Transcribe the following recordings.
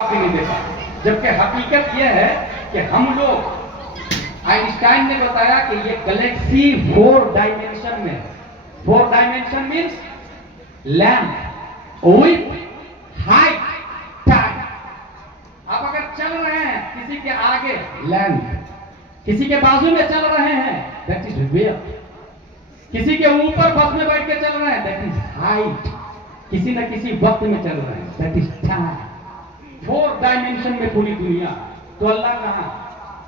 بھی نہیں دیتا، جبکہ حقیقت یہ ہے کہ ہم لوگ، آئنسٹائن نے بتایا کہ یہ گلیکسی 4 ڈائمینشن میں، 4 dimension means lamp, width, height, time. آپ اگر چل رہے ہیں کسی کے آگے لیمپ، کسی کے بازو میں چل رہے ہیں دیٹ از ویڈتھ، کسی کے اوپر بس میں بیٹھ کے چل رہے ہیں دیٹ از ہائٹ، کسی نہ کسی وقت میں چل رہے ہیں دیٹ از ٹائم۔ 4 ڈائمینشن میں پوری دنیا، تو اللہ کہاں؟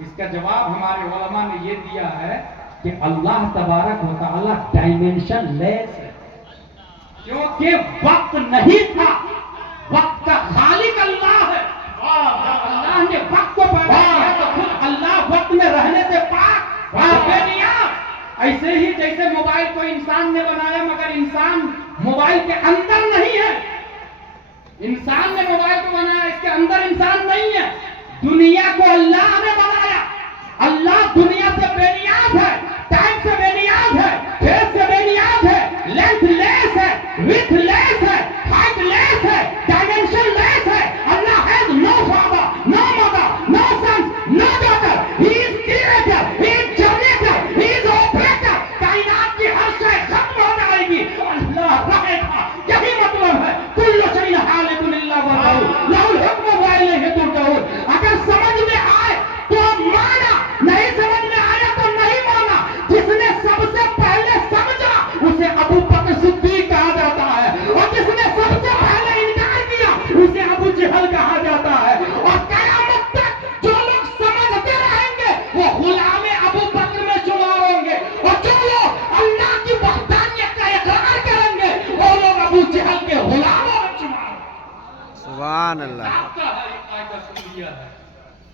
اس کا جواب ہمارے علماء نے یہ دیا ہے کہ اللہ تبارک و تعالی ڈائمینشن لیس ہے، کیونکہ وقت نہیں تھا، وقت کا خالق اللہ ہے۔ جب اللہ نے وقت کو پیدا کیا تو خود اللہ وقت میں رہنے سے پاک بے نیاز۔ ایسے ہی جیسے موبائل کو انسان نے بنایا مگر انسان موبائل کے اندر نہیں ہے، انسان نے موبائل کو بنایا اس کے اندر انسان نہیں ہے۔ دنیا کو اللہ نے بنایا، اللہ دنیا سے بے نیاز ہے، ٹائم سے بے نیاز ہے، فیس سے بے نیاز ہے، لینتھ لیس ہے، وڈتھ لیس ہے، ہائٹ لیس ہے، ڈائمینشن لیس ہے۔ اللہ has no father, no mother, no son, no daughter, he is creator, he is generator, he is operator. کائنات کی ہر شے ختم ہو جائے گی، اللہ رہے گا، یہی مطلب ہے کل شیء ہالک الا وجہہ لہ الحکم والیہ ترجعون۔ اگر سمجھ میں آئے تو مانا، نہیں سمجھ میں آیا تو نہیں مانا۔ جس نے سب سے پہلے سمجھا اسے ابو بکر صدیق کہا جاتا ہے، اور جس نے سب سے پہلے انکار کیا اسے ابو جہل کہا جاتا ہے۔ اور قیامت تک جو لوگ سمجھتے رہیں گے وہ غلام ابو بکر میں شمار ہوں گے، اور جو لوگ اللہ کی وحدانیت کا اقرار کریں گے وہ لوگ ابو جہل کے غلاموں میں شمار ہوں گے۔ سبحان اللہ۔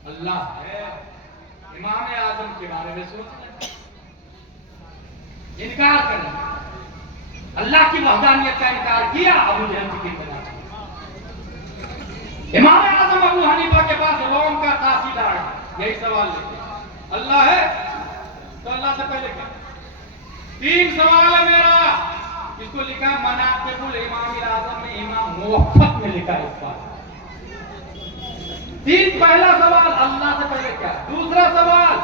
اللہ ہے۔ امام اعظم کے بارے میں سوچ انکار کرنا، اللہ کی وحدانیت کا انکار کیا، ابو جہل کی بنا چاہیے۔ امام اعظم ابو حنیفہ کے پاس روم کا تحصیلدار یہی سوال لیتے ہیں، اللہ ہے تو اللہ سے پہلے کیا؟ 3 سوال ہے میرا، اس کو لکھا مناقب الامام اعظم میں، امام موفق میں لکھا اس بات۔ 3 پہلا سوال اللہ سے پہلے کیا، دوسرا سوال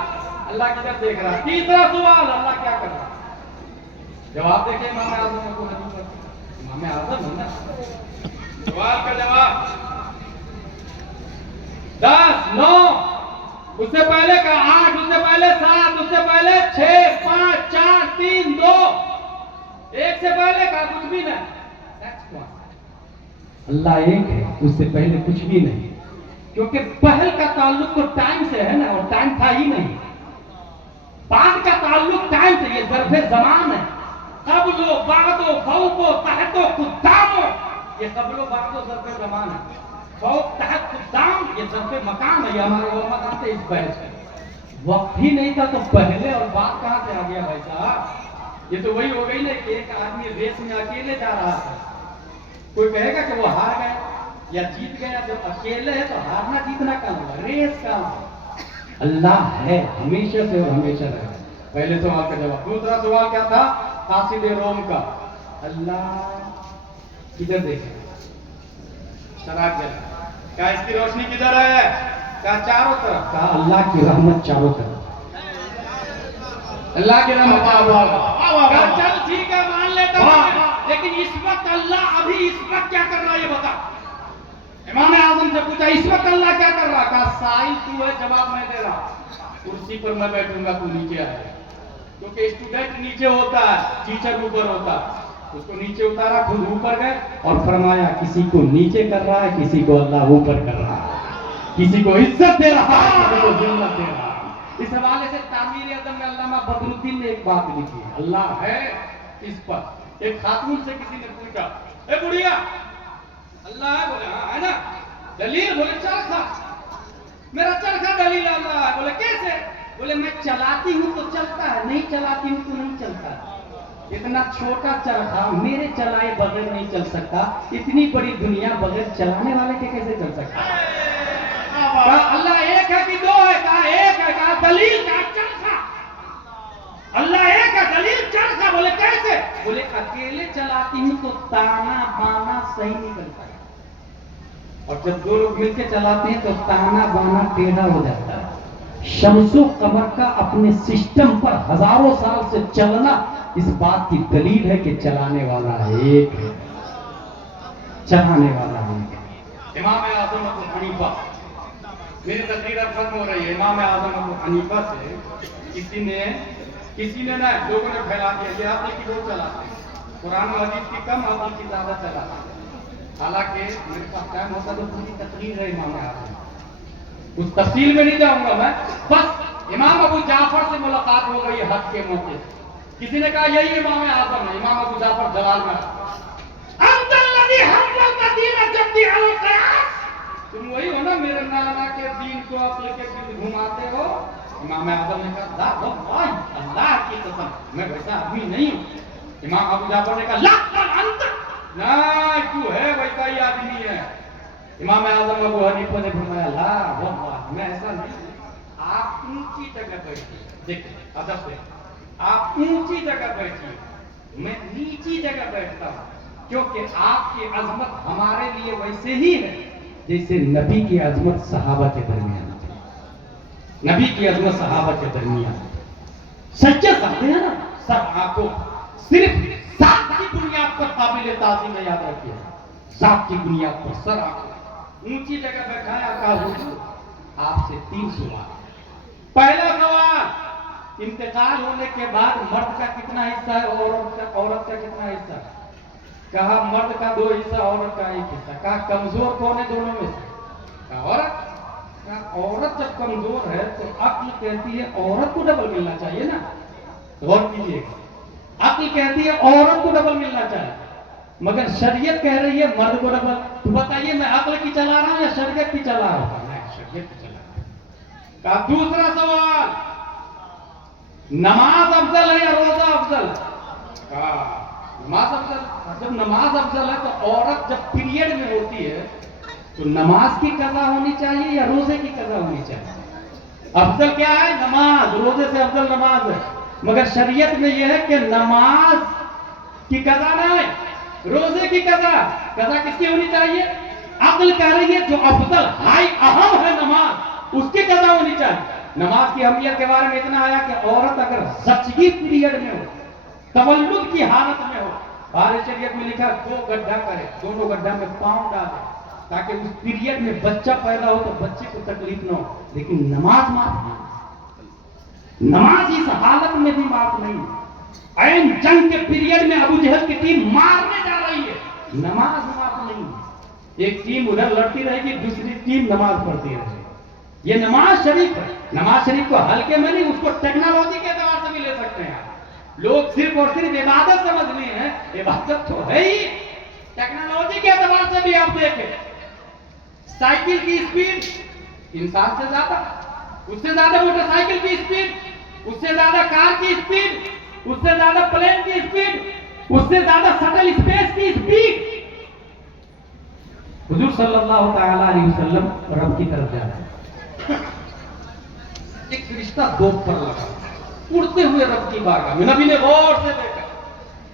اللہ کی طرف دیکھ رہا ہے، تیسرا سوال اللہ کیا کر رہا ہے۔ جواب دیکھیں امام اعظم ابو حنیفہ، امام اعظم ہے نا، سوال کا جواب 10، 9، اس سے پہلے کا 8، اس سے پہلے 7، اس سے پہلے 6، 5، 4، 3، 2، 1 سے پہلے کا کچھ بھی نہیں۔ اللہ ایک ہے، اس سے پہلے کچھ بھی نہیں، کیونکہ پہل کا تعلق تو ٹائم سے ہے نا، اور ٹائم تھا ہی نہیں۔ بعد کا تعلق ٹائم سے، یہ ظرف زمان ہے۔ قبل و بعد و فوق و تحت و قدام، یہ قبل و بعد و ظرف زمان ہے۔ فوق، تحت، قدام یہ ظرف مکان ہے، یہ ہمارے علماء کہتے ہیں اس بحث ہے۔ وقت ہی نہیں تھا تو پہلے اور بعد کہاں سے آ گیا بھائی صاحب؟ یہ تو وہی ہو گئی نا کہ ایک آدمی ریس میں اکیلے جا رہا تھا، کوئی کہے گا کہ وہ ہار گئے یا جیت گیا؟ جب اکیلے ہے تو ہارنا جیتنا کہاں ہوگا، ریس کہاں ہوگا؟ اللہ ہے ہمیشہ سے اور ہمیشہ رہے۔ پہلے سوال کا جواب۔ دوسرا سوال کیا تھا؟ قاصد روم کا، اللہ کدھر دیکھے؟ شراک جلا، کیا اس کی روشنی کدھر ہے؟ کیا چاروں طرف؟ کہا اللہ کی رحمت چاروں طرف، اللہ کی رحمت چاروں طرف۔ چل ٹھیک ہے مان لیتا ہوں، لیکن اس وقت اللہ ابھی اس وقت کیا کر رہا ہے یہ بتا۔ امام اعظم سے پوچھا اس وقت اللہ کیا کر رہا؟ کہا سائل تو ہے، جواب میں دے رہا، کرسی پر میں بیٹھوں گا تو نیچے آئے، کیونکہ اسٹوڈنٹ نیچے ہوتا ہے، ٹیچر اوپر ہوتا ہے۔ اس کو نیچے اتارا، خود اوپر گئے اور فرمایا کسی کو نیچے کر رہا ہے، کسی کو اللہ اوپر کر رہا ہے، کسی کو عزت دے رہا ہے، کسی کو ذلت دے رہا ہے۔ اس حوالے سے تعمیر ادب میں علامہ بدر الدین نے ایک بات لکھی ہے، اللہ ہے اس پر۔ ایک خاتون سے کسی نے پوچھا، اے بڑھیا اللہ ہے؟ بولے ہاں ہے نا، دلیل؟ بولے چرخا، میرا چرخا دلیل اللہ ہے۔ بولے کیسے؟ بولے میں چلاتی ہوں تو چلتا ہے، نہیں چلاتی ہوں تو نہیں چلتا ہے۔ اتنا چھوٹا چرخا میرے چلائے بغیر نہیں چل سکتا، اتنی بڑی دنیا بغیر چلانے والے کے کیسے چل سکتا ہے؟ کہا اللہ ایک ہے کہ دو ہے؟ کہا ایک ہے۔ کہا دلیل؟ کہا چرخا۔ اللہ ایک ہے، دلیل چرخا۔ بولے کیسے؟ بولے اکیلے چلاتی ہوں تو تانا بانا صحیح نہیں کرتا ہے، اور جب دو لوگ مل کے چلاتے ہیں تو تانا بانا ٹیڑھا ہو جاتا ہے. شمس و قمر کا اپنے سسٹم پر ہزاروں سال سے چلنا اس بات کی دلیل ہے کہ چلانے والا ایک ہے. چلانے والا ایک ہے. امام اعظم ابو حنیفہ، میری تقریر اب ختم ہو رہی ہے. امام اعظم ابو حنیفہ سے کسی نے نا لوگوں نے پھیلا دیا کہ آپ کی وہ چلاتے ہیں، قرآن و حدیث کی کم آپ کی زیادہ چلاتے ہیں. حالانکہ میرے پاس ٹائم ہوتا تو پوری تقریر ہے امام اعظم، اس تفصیل میں نہیں جاؤں گا میں. بس امام ابو جعفر سے ملاقات ہو گئی حج کے موقع سے. کسی نے کہا یہی امام اعظم ہے. امام ابو جعفر جلال میں تم وہی ہو نا میرے نانا کے دین کو عقل کے گرد گھماتے ہو. امام اعظم نے کہا لا واللہ، اللہ کی قسم میں ویسا آدمی نہیں ہوں. امام ابو جعفر نے کہا لا انت، نہ تو ہے ویسا ہی آدمی ہے. امام اعظم ابو حنیفہ نے فرمایا لا واللہ میں ایسا نہیں. آپ اونچی جگہ بیٹھیے، دیکھیں ادب سے، آپ اونچی جگہ بیٹھیے، میں نیچی جگہ بیٹھتا ہوں، کیونکہ آپ کی عظمت ہمارے لیے ویسے ہی ہے جیسے نبی کی عظمت صحابہ کے درمیان تھی. نبی کی عظمت صحابہ کے درمیان. سچے سمجھے ہیں نا، سر آنکھوں صرف ذات کی بنیاد پر قابل تعظیم ہے. یاد رکھیے ذات کی بنیاد پر سر آنکھوں اونچی جگہ بیٹھایا. کا حضور آپ سے 3 سوال. پہلا سوال، انتقال ہونے کے بعد مرد کا کتنا حصہ ہے اور عورت کا کتنا حصہ ہے؟ کہا مرد کا 2 حصہ، عورت کا 1 حصہ. کہا کمزور کون ہے دونوں میں سے؟ کہا عورت. کہا عورت جب کمزور ہے تو عقل کہتی ہے عورت کو ڈبل ملنا چاہیے نا. غور کیجیے، عقل کہتی ہے عورت کو ڈبل ملنا چاہیے، مگر شریعت کہہ رہی ہے مرد کو ڈبل. تو بتائیے میں عقل کی چلا رہا ہوں یا شریعت کی چلا رہا ہوں؟ میں شریعت کی چلا رہا ہوں. کہا دوسرا سوال، نماز افضل ہے یا روزہ افضل؟ کہا نماز افضل. جب نماز افضل ہے تو عورت جب پیریڈ میں ہوتی ہے تو نماز کی قضا ہونی چاہیے یا روزے کی قضا ہونی چاہیے؟ افضل کیا ہے؟ نماز. روزے سے افضل نماز ہے. مگر شریعت میں یہ ہے کہ نماز کی قضا نہ ہے، روزے کی قضا. قضا کس کی ہونی چاہیے؟ عقل کہہ رہی ہے جو افضل ہائی اہم ہے نماز، اس کی قضا ہونی چاہیے. نماز کی اہمیت کے بارے میں اتنا آیا کہ عورت اگر زچگی پیریڈ میں ہو، تولد کی حالت میں ہو، بارے شریعت میں لکھا 2 گڈھا کرے، دونوں گڈھا میں پاؤں ڈالے تاکہ اس پیریڈ میں بچہ پیدا ہو تو بچے کو تکلیف نہ ہو. لیکن نماز معاف نہیں، نماز اس حالت میں بھی معاف نہیں. عین جنگ کے پیریڈ میں ابو جہل کی ٹیم مارنے جا رہی ہے، نماز معاف نہیں. ایک ٹیم ادھر لڑتی رہے گی، دوسری ٹیم نماز پڑھتی رہے گی. یہ نماز شریف ہے. نماز شریف کو ہلکے میں نہیں، اس کو ٹیکنالوجی کے اعتبار سے بھی لے سکتے ہیں. لوگ صرف اور صرف عبادت سمجھنی ہے، عبادت تو ہے ہی. ٹیکنالوجی کے اعتبار سے بھی آپ دیکھیں، سائیکل کی اسپیڈ انسان سے زیادہ، اس سے زیادہ موٹر سائیکل کی اسپیڈ، اس سے زیادہ کار کی اسپیڈ، اس سے زیادہ پلین کی اسپیڈ، اس سے زیادہ شٹل اسپیس کی اسپیڈ. حضور صلی اللہ تعالی علیہ وسلم رب کی طرف جا رہے ہیں. ایک فرشتہ 2 پر لگا اڑتے ہوئے رب کی بارگاہ میں. نبی نے غور سے دیکھا.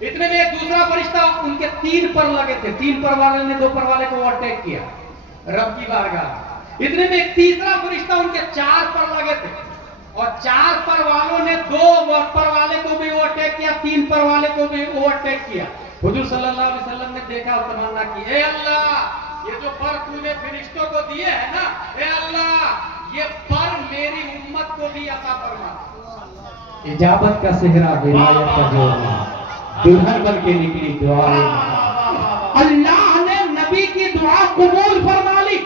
اتنے میں ایک دوسرا فرشتہ ان کے 3 پر لگے تھے. 3 پر والے نے 2 پر والے کو اوورٹیک کیا رب کی بارگاہ. اتنے میں ایک تیسرا فرشتہ ان کے 4 پر لگے تھے اور 4 پر والوں نے 2 پر والے کو بھی اوورٹیک کیا، 3 پر والے کو بھی اوورٹیک کیا. حضور صلی اللہ علیہ وسلم نے دیکھا اور تمنا کی، اے اللہ یہ جو پر تو نے فرشتوں کو دیے ہیں نا، اے اللہ یہ پر میری امت کو بھی عطا فرما. اجابت کا صحرا، ولایت کا جوڑنا، دلہن بن کے نکلی دعا. اللہ نے نبی کی دعا قبول فرما لی.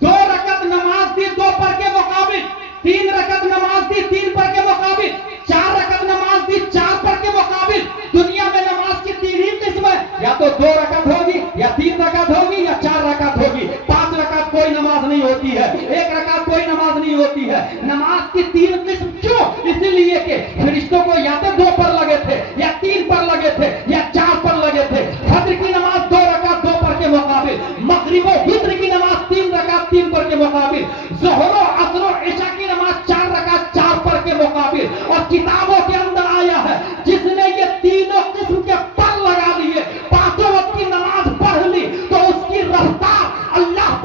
2 رکعت نماز دی 2 پر کے مقابل، 3 رکعت نماز دی 3 پر کے مقابل، 4 رکعت نماز دی 4 پر کے مقابل. دنیا میں نماز کی 3 ہی قسم ہے، یا تو 2 رکعت ہوگی یا 3 رکعت ہوگی یا 4 رکعت ہوگی. 5 رکعت کوئی نماز نہیں ہوتی ہے، 1 رکعت کوئی نماز نہیں ہوتی ہے. نماز کی 3 قسم کیوں؟ اس لیے کہ فرشتوں کو یا تو 2 پر لگے تھے یا 3 پر لگے تھے یا 4 پر لگے تھے. فجر کی نماز 2 رکعت 2 پر کے مقابل، مغرب و وتر کی نماز 3 رکعت 3 پر کے مقابل، ظہر و عصر و عشاء کی نماز 4 رکعت 4 پر کے مقابل. اور کتابوں کے اندر آیا ہے جس نے یہ تینوں قسم کے پر لگا لیے، 5 وقت کی نماز پڑھ لی تو اس کی رفتار اللہ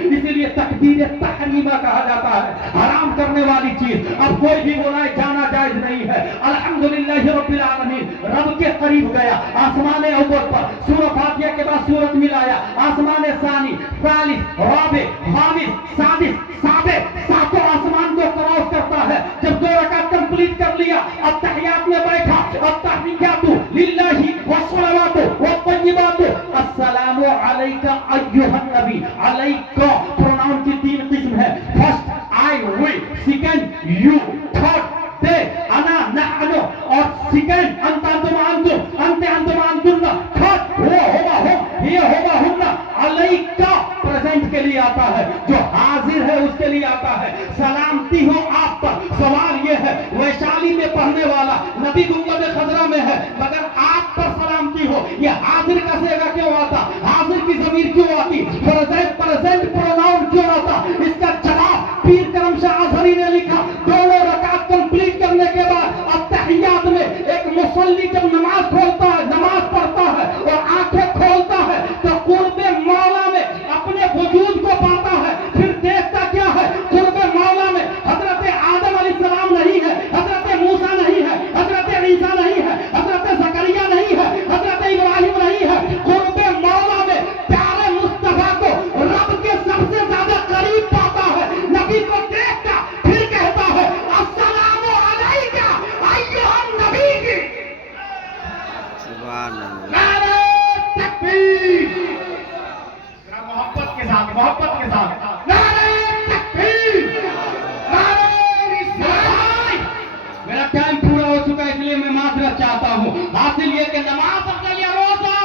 اسی لیے تکبیر تحریمہ کہا جاتا ہے، حرام کرنے والی چیز اب کوئی بھی بلائے جانا جائز نہیں ہے۔ الحمدللہ رب العالمین، رب کے قریب گیا، آسمان اول پر سورہ فاتحہ کے بعد سورت ملایا، آسمان ثانی، ثالث، رابع، خامس، سادس، سابع، ساتوں آسمان کو کراس کرتا ہے۔ جب 2 رکعت کمپلیٹ کر لیا، اب تحیات میں بیٹھا، اب تحیات للہ والصلوات والطیبات، السلام علیک ایھا النبی، علیک پروناؤن کی 3 قسم ہے، first I we, second you, third they, انا نحن، اور سیکنڈ انت انتم انتم، انت انتم انتن، تھرڈ وہ ہوگا ہم، یہ ہوگا ہم، علیک پریزنٹ کے لیے آتا ہے، جو حاضر ہے اس کے لیے آتا ہے، سلامتی ہو آپ پر۔ سوال یہ ہے، ویشالی میں پڑھنے والا نبی گنبد خضرا میں ہے، مگر آپ پر سلامتی ہو، یہ حاضر کا صیغہ کیوں آتا؟ حاضر کی ضمیر کیوں آتی؟ پریزنٹ پروناؤن کیوں آتا؟ اس کا جواب پیر کرم شاہ اظہری نے لکھا، 2 رکعت کمپلیٹ کرنے کے بعد اب تحیات میں ایک مصلی جب نماز کھولتا ہے، نماز پڑھتا ہے اور آنکھیں کھولتا ہے تو قرب مولا میں اپنے وجود کو پاتا ہے، پھر دیکھتا کیا ہے؟ قرب مولا میں حضرت آدم علیہ السلام نہیں ہے، حضرت موسیٰ نہیں ہے، حضرت عیسیٰ نہیں ہے، حضرت زکریا نہیں ہے، حضرت ابراہیم نہیں ہے، قرب مولا میں پیارے مصطفیٰ کو رب کے سب سے زیادہ قریب پاتا ہے، نبی کو دیکھتا پھر کہتا ہے السلام علیک ایھا النبی، سبحان اللہ۔ نعرہ تکبیر، محبت کے ساتھ، محبت کے ساتھ، نعرہ تکبیر، نعرہ رسالت۔ میرا ٹائم پورا ہو چکا ہے، اس لیے میں معذرت چاہتا ہوں۔ حاصل یہ کہ نماز افضل یا روزہ؟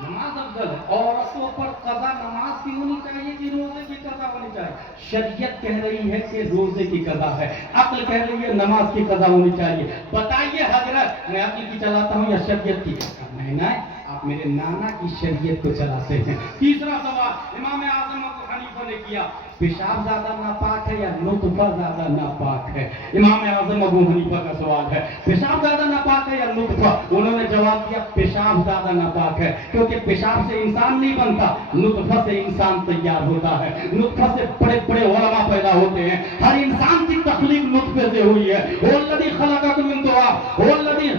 نماز افضل ہے۔ عورتوں پر قضا نماز کی ہونی چاہیے کہ روزے کی قضا ہونی چاہیے؟ شریعت کہہ رہی ہے کہ روزے کی قضا ہے، عقل کہہ رہی ہے نماز کی قضا ہونی چاہیے۔ بتائیے حضرت، میں عقل کی چلاتا ہوں یا شریعت کی؟ نہیں، آپ میرے نانا کی شریعت کو چلاتے ہیں۔ تیسرا سوال امام اعظم ابو حنیفہ نے کیا، پیشاب زیادہ ناپاک ہے یا نطفہ زیادہ ناپاک ہے؟ امام اعظم ابو حنیفہ کا سوال ہے، پیشاب زیادہ ناپاک ہے یا نطفہ؟ انہوں نے جواب دیا پیشاب زیادہ ناپاک ہے، کیونکہ پیشاب سے انسان نہیں بنتا، نطفہ سے انسان تیار ہوتا ہے، نطفہ سے بڑے بڑے علماء پیدا ہوتے ہیں، ہر انسان کی تخلیق نطفے سے ہوئی ہے۔ هو الذی خلقکم من تراب، هو الذی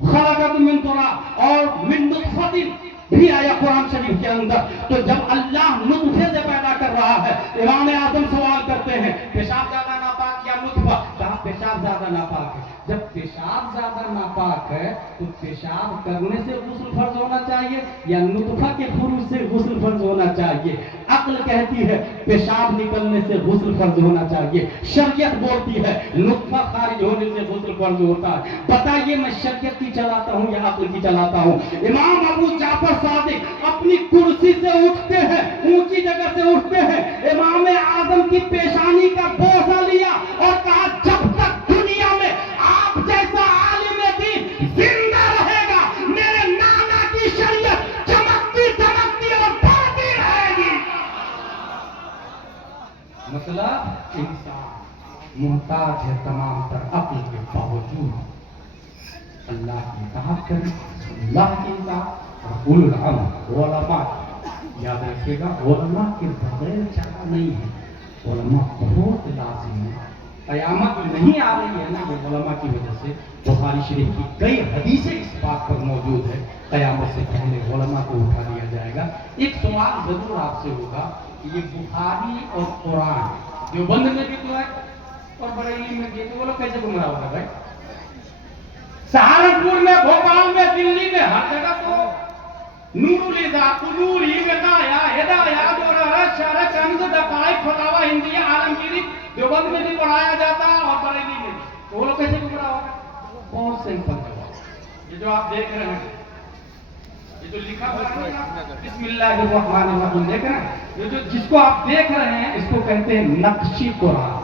خلقکم من تراب، اور من نطفۃ بھی آیا قرآن شریف کے اندر۔ تو جب اللہ نطفے سے پیدا کر رہا ہے، امام اعظم سوال کرتے ہیں پیشاب زیادہ ناپاک یا نطفہ؟ کہا پیشاب زیادہ ناپاک ہے۔ جب پیشاب زیادہ ناپاک ہے تو پیشاب کرنے سے غسل فرض ہونا چاہیے یا نطفہ کے خروج سے غسل فرض ہونا چاہیے؟ عقل کہتی ہے پیشاب نکلنے سے غسل فرض ہونا چاہیے، شریعت بولتی ہے نطفہ خارج ہونے سے غسل فرض ہوتا ہے۔ بتائیے میں شریعت کی چلاتا ہوں یا عقل کی چلاتا ہوں؟ امام ابو جعفر صادق اپنی کرسی سے اٹھتے ہیں، اونچی جگہ سے اٹھتے ہیں، امام اعظم کی پیشانی کا بوسہ لیا اور کہا جب تک دنیا میں آپ جیسا عالم دین زندہ رہے گا، میرے نانا کی شریعت چمکتی دمکتی اور بڑھتی رہے گی۔ مسئلہ انسان محتاج ہے تمام تر عقل کے باوجود اللہ کی اطاعت کرے، اللہ کی اطاعت اور اولو الامر علماء۔ یاد رکھیے گا علماء کے بغیر چارہ نہیں ہے، علماء بہت لازم ہے۔ قیامت نہیں آ رہی ہے نا یہ علماء کی وجہ سے۔ بخاری شریف کی کئی حدیثیں اس بات پر موجود ہے، قیامت سے پہلے علماء کو اٹھا لیا جائے گا۔ ایک سوال ضرور آپ سے ہوگا کہ یہ بخاری اور قرآن دیوبند میں بھی تو ہے اور بریلی میں بھی، تو وہ لوگ کیسے گمراہ ہوگا بھائی؟ سہارنپور میں، بھوپال میں، دلی میں، ہر جگہ تو نور الہدایت، نور ہدایات اور اشارہ کنز دقائق فتاوی ہندیہ عالمگیری دیوبند میں بھی پڑھایا جاتا ہے اور بریلی میں بھی، تو وہ لوگ کیسے گمراہ ہوگا؟ بہت سمپل جواب، یہ جو آپ دیکھ رہے ہیں، یہ جو لکھا ہوا ہے بسم اللہ الرحمن الرحیم، دیکھ رہے ہیں، یہ جو جس کو آپ دیکھ رہے ہیں اس کو کہتے ہیں نقشی قرآن۔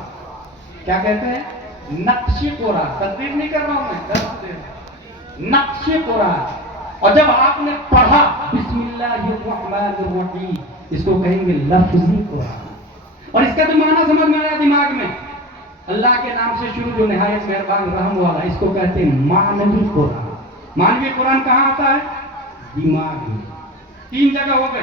کیا کہتے ہیں؟ نقشی قرآن۔ تصدیق نہیں کر رہا ہوں میں، درس دے رہا ہوں۔ نقشی قرآن۔ اور جب آپ نے پڑھا بسم اللہ الرحمن الرحیم، اس کو کہیں گے لفظی قرآن۔ اور اس کا جو معنی سمجھ میں آیا دماغ میں، اللہ کے نام سے شروع جو نہایت مہربان رحم والا، اس کو کہتے ہیں معنوی قرآن۔ معنوی قرآن کہاں آتا ہے؟ دماغ میں۔ 3 جگہ ہو گئے،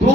2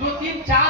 2-3-4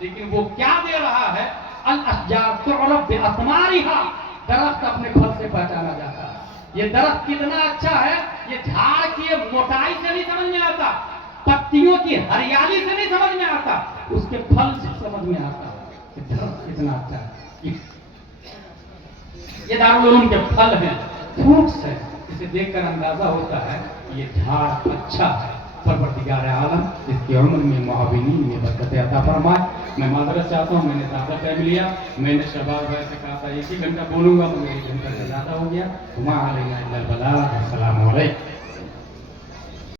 لیکن وہ کیا دے رہا ہے؟ الاشجار تعرف باثمارها، درخت اپنے پھل سے پہچانا جاتا ہے. یہ درخت کتنا اچھا ہے، یہ جھاڑ کی موٹائی سے نہیں سمجھ میں آتا، پتیوں کی ہریالی سے نہیں سمجھ میں آتا، اس کے پھل سے سمجھ میں آتا کہ درخت کتنا اچھا ہے. یہ دارالعلوم کے پھل ہیں، فروٹس ہیں، اسے دیکھ کر اندازہ ہوتا ہے کہ یہ جھاڑ اچھا ہے. پروردگار عالم اس کی عمر میں معاونین میں برکت عطا فرمائے. میں معذرت چاہتا ہوں، میں نے زیادہ ٹائم لیا. میں نے شہباز بھائی سے کہا تھا 1 ہی گھنٹہ بولوں گا، مگر 1 گھنٹہ سے زیادہ ہو گیا. وما علینا الا البلاغ. السلام علیکم.